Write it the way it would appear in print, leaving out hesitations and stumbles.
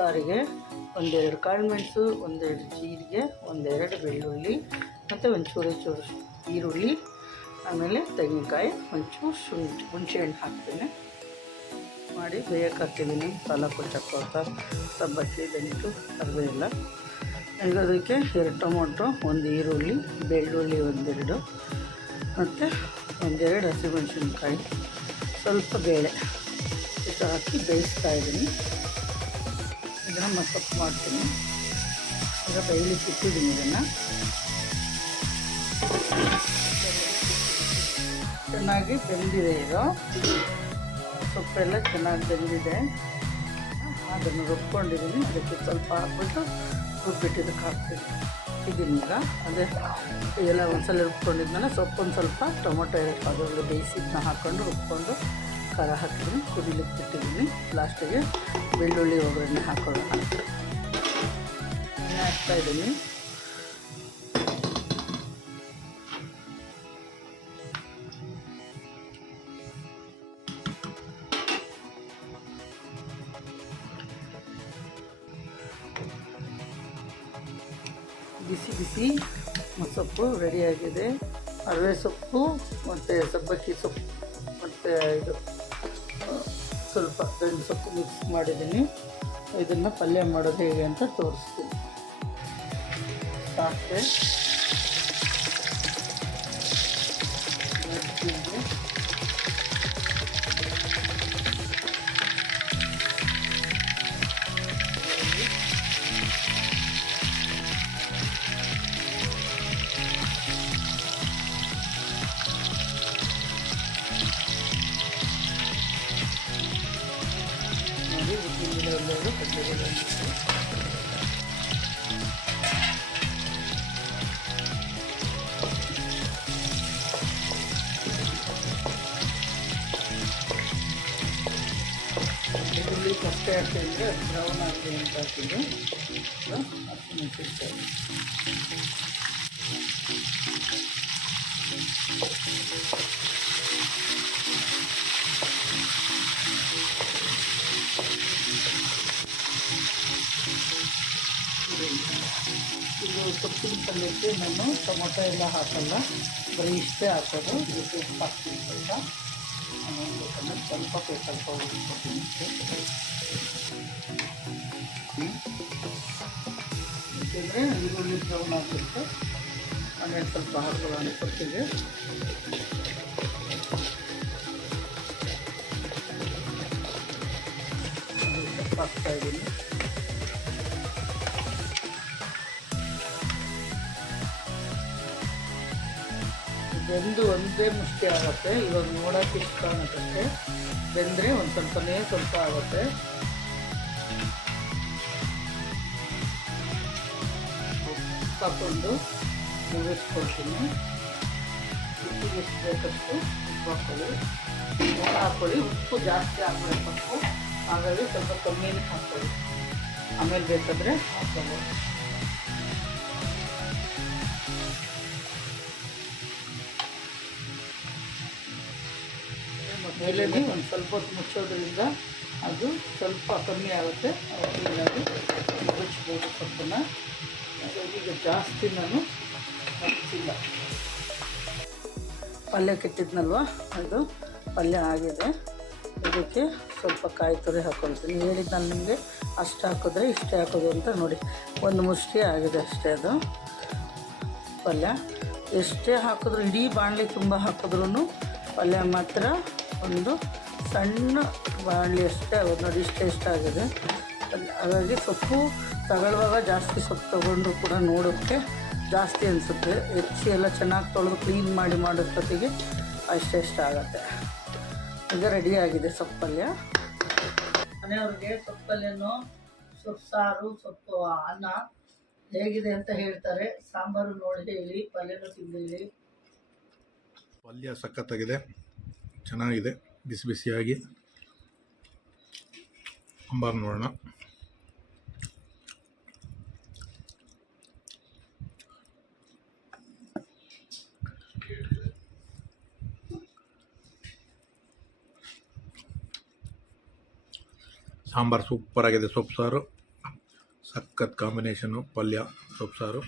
ಸಾರಿಗೆ ಒಂದೆರಡು ಕಾಳುಮೆಣಸು, ಒಂದೆರಡು ಜೀರಿಗೆ, ಒಂದೆರಡು ಬೆಳ್ಳುಳ್ಳಿ ಮತ್ತು ಒಂಚೂರು ಈರುಳ್ಳಿ, ಆಮೇಲೆ ತೆಂಗಿನಕಾಯಿ, ಒಂಚೂರು ಹುಣಸೆಹಣ್ಣು ಹಾಕ್ತೀನಿ. ಮಾಡಿ ಬೇಯಕ್ಕೆ ಹಾಕಿದ್ದೀನಿ. ಮಸಾಲ ಕೊಚ್ಚಕ್ಕೋತ ಸಬ್ಬಕ್ಕಿ, ದಂಟು ಕರಿಬೇವಿಲ್ಲ. ಈಗ ಅದಕ್ಕೆ 2 ಟೊಮೊಟೊ, 1 ಈರುಳ್ಳಿ, ಬೆಳ್ಳುಳ್ಳಿ ಒಂದೆರಡು ಮತ್ತು ಒಂದೆರಡು ಹಸಿಮೆಣಸಿನ್ಕಾಯಿ, ಸ್ವಲ್ಪ ಬೇಳೆ ಇಷ್ಟು ಹಾಕಿ ಬೇಯಿಸ್ತಾ ಇದ್ದೀನಿ. ಇದನ್ನು ಮಸಪ್ಪು ಮಾಡ್ತೀನಿ. ಈಗ ಬೇಯಲಿಕ್ಕೆ ಇಟ್ಟಿದ್ದೀನಿ. ಇದನ್ನು ಚೆನ್ನಾಗಿ ಬೆಂದಿದೆ. ಇದು ಸೊಪ್ಪೆಲ್ಲ ಚೆನ್ನಾಗಿ ಬೆಂದಿದೆ. ಅದನ್ನು ರುಬ್ಕೊಂಡಿದ್ದೀನಿ. ಅದಕ್ಕೆ ಸ್ವಲ್ಪ ಹಾಕ್ಬಿಟ್ಟು ರುಬ್ಬಿಟ್ಟಿದ್ದಕ್ಕೆ ಹಾಕ್ತೀನಿ. ಈಗ ಅದೇ ಇದೆಲ್ಲ ಒಂದ್ಸಲ ರುಬ್ಕೊಂಡಿದ್ಮೇಲೆ ಸೊಪ್ಪೊಂದು ಸ್ವಲ್ಪ ಟೊಮೊಟೊ ಅದರಲ್ಲಿ ಬೇಯಿಸಿದ್ದನ್ನ ಹಾಕ್ಕೊಂಡು ರುಬ್ಕೊಂಡು ಖಾರ ಹಾಕಿದ್ದೀನಿ. ಕುದಿಲಿಕ್ಕೆ ಬಿಟ್ಟಿದ್ದೀನಿ. ಲಾಸ್ಟಿಗೆ ಬೆಳ್ಳುಳ್ಳಿ ಒಗ್ಗರಣೆ ಹಾಕೊಳ್ಳೋಣ. ಎಣ್ಣೆ ಹಾಕ್ತಾಯಿದ್ದೀನಿ. ಬಿಸಿ ಬಿಸಿ ಮೊಸಪ್ಪು ರೆಡಿಯಾಗಿದೆ. ಅರವೆ ಸೊಪ್ಪು ಮತ್ತು ಸಬ್ಬಕ್ಕಿ ಸೊಪ್ಪು ಮತ್ತು ಇದು ಸ್ವಲ್ಪ ದಂಟು ಸೊಪ್ಪು ಮಿಕ್ಸ್ ಮಾಡಿದ್ದೀನಿ. ಇದನ್ನು ಪಲ್ಯ ಮಾಡೋದು ಹೇಗೆ ಅಂತ ತೋರಿಸ್ತೀನಿ. ಸಾಸಿವೆ, ಜೀರಿಗೆ, ಉದ್ದಿನಬೇಳೆ, ಕಡಲೆಬೇಳೆ, ಈರುಳ್ಳಿ ಕಷ್ಟೇ ಹಾಕಿದ್ರೆ ಬ್ರೌನ್ ಆಗಿದೆ ಅಂತ ಹಾಕಿದ್ದು. ಹಸಿಮೆಣಸಿನ್ಕಾಯಿ, ಇದು ಸೊಪ್ಪಿನ ಪಲ್ಯಕ್ಕೆ ನಾನು ಟೊಮೊಟೊ ಎಲ್ಲ ಹಾಕಲ್ಲ, ಬರೀ ಇಷ್ಟೇ ಹಾಕೋದು. ಇದಕ್ಕೆ ಉಪ್ಪು ಹಾಕ್ತೀನಿ ಸ್ವಲ್ಪ. ಬೇಕಂದ್ರೆ ಸ್ವಲ್ಪ ಉಳ್ಕೊತೀನಿ. ಯಾಕೆಂದರೆ ಈರುಳ್ಳಿ ಬ್ರೌನ್ ಆಗಿರುತ್ತೆ. ಆಮೇಲೆ ಸ್ವಲ್ಪ ಹಾಕೊಳ್ಳೋಣ ಸೊಪ್ಪಿಗೆ. ಸ್ವಲ್ಪ ಹಾಕ್ತಾಯಿದ್ದೀನಿ. ಬೆಂದು ಒಂದೇ ಮುಷ್ಟಿ ಆಗುತ್ತೆ. ಇವಾಗ ನೋಡೋಕ್ಕೆ ಇಷ್ಟ ಕಾಣುತ್ತೆ. ಬೆಂದರೆ ಒಂದು ಸ್ವಲ್ಪ ಆಗುತ್ತೆ. ಹಾಕ್ಕೊಂಡು ಮುಗಿಸ್ಕೊಳ್ತೀನಿ. ಉಪ್ಪಿಗೆ ಎಷ್ಟು ಬೇಕಷ್ಟು ಉಪ್ಪು ಹಾಕ್ಕೊಳ್ಳಿ. ಉಪ್ಪು ಜಾಸ್ತಿ ಹಾಕಬೇಕು. ಹಾಗಾಗಿ ಸ್ವಲ್ಪ ಕಮ್ಮಿನೇ ಹಾಕ್ಕೊಳ್ಳಿ. ಆಮೇಲೆ ಬೇಕಾದರೆ ಹಾಕ್ಬೋದು. ಮೇಲೆ ಒಂದು ಸ್ವಲ್ಪ ಹೊತ್ತು ಮುಚ್ಚೋದ್ರಿಂದ ಅದು ಸ್ವಲ್ಪ ಕಮ್ಮಿ ಆಗುತ್ತೆ. ಹೀಗಾಗಿ ಮುಚ್ಚಿಬೋದು ಸೊಪ್ಪನ್ನು. ಈಗ ಜಾಸ್ತಿ ನಾನು ಮುಚ್ಚಿಲ್ಲ. ಪಲ್ಯ ಕೆಟ್ಟಿದ್ನಲ್ವ, ಅದು ಪಲ್ಯ ಆಗಿದೆ. ಇದಕ್ಕೆ ಸ್ವಲ್ಪ ಕಾಯಿ ತುರಿ ಹಾಕ್ಕೊಳ್ತೀನಿ. ಹೇಳಿದ್ದು ನಾನು ನಿಮಗೆ ಅಷ್ಟು ಹಾಕಿದ್ರೆ ಇಷ್ಟೇ ಹಾಕೋದು ಅಂತ. ನೋಡಿ, ಒಂದು ಮುಷ್ಟಿ ಆಗಿದೆ ಅಷ್ಟೇ. ಅದು ಪಲ್ಯ ಎಷ್ಟೇ ಹಾಕಿದ್ರು, ಇಡೀ ಬಾಣಲಿ ತುಂಬ ಹಾಕಿದ್ರೂ ಪಲ್ಯ ಮಾತ್ರ ಒಂದು ಸಣ್ಣ ಬಾಣಲಿ ಅಷ್ಟೇ ಆಗೋದು. ನೋಡಿ, ಇಷ್ಟ ಆಗಿದೆ. ಹಾಗಾಗಿ ಸೊಪ್ಪು ತಗೊಳ್ಳುವಾಗ ಜಾಸ್ತಿ ಸೊಪ್ಪು ತೊಗೊಂಡು ಕೂಡ ನೋಡೋಕ್ಕೆ ಜಾಸ್ತಿ ಅನಿಸುತ್ತೆ. ಹೆಚ್ಚು ಎಲ್ಲ ಚೆನ್ನಾಗಿ ತೊಳೆದು ಕ್ಲೀನ್ ಮಾಡಿ ಮಾಡೋಷ್ಟೊತ್ತಿಗೆ ಅಷ್ಟೇ ಆಗುತ್ತೆ. ಈಗ ರೆಡಿಯಾಗಿದೆ ಸೊಪ್ಪು ಪಲ್ಯ. ಮನೆಯವ್ರಿಗೆ ಸೊಪ್ಪು ಪಲ್ಯನೋ, ಸೊಪ್ಪು ಸಾರು, ಸೊಪ್ಪು ಅನ್ನ ಹೇಗಿದೆ ಅಂತ ಹೇಳ್ತಾರೆ. ಸಾಂಬಾರು ನೋಡಿ ಹೇಳಿ, ಪಲ್ಯನೂ ತಿಂದು ಹೇಳಿ. ಪಲ್ಯ ಸಖತ್ತಾಗಿದೆ, ಚೆನ್ನಾಗಿದೆ. ಬಿಸಿ ಬಿಸಿಯಾಗಿ ಸಾಂಬಾರು ನೋಡೋಣ. ಸಾಂಬಾರು ಸೂಪರ್ ಆಗಿದೆ. ಸೊಪ್ಪು ಸಾರು ಸಖತ್ ಕಾಂಬಿನೇಷನ್ನು ಪಲ್ಯ ಸೊಪ್ಪು ಸಾರು.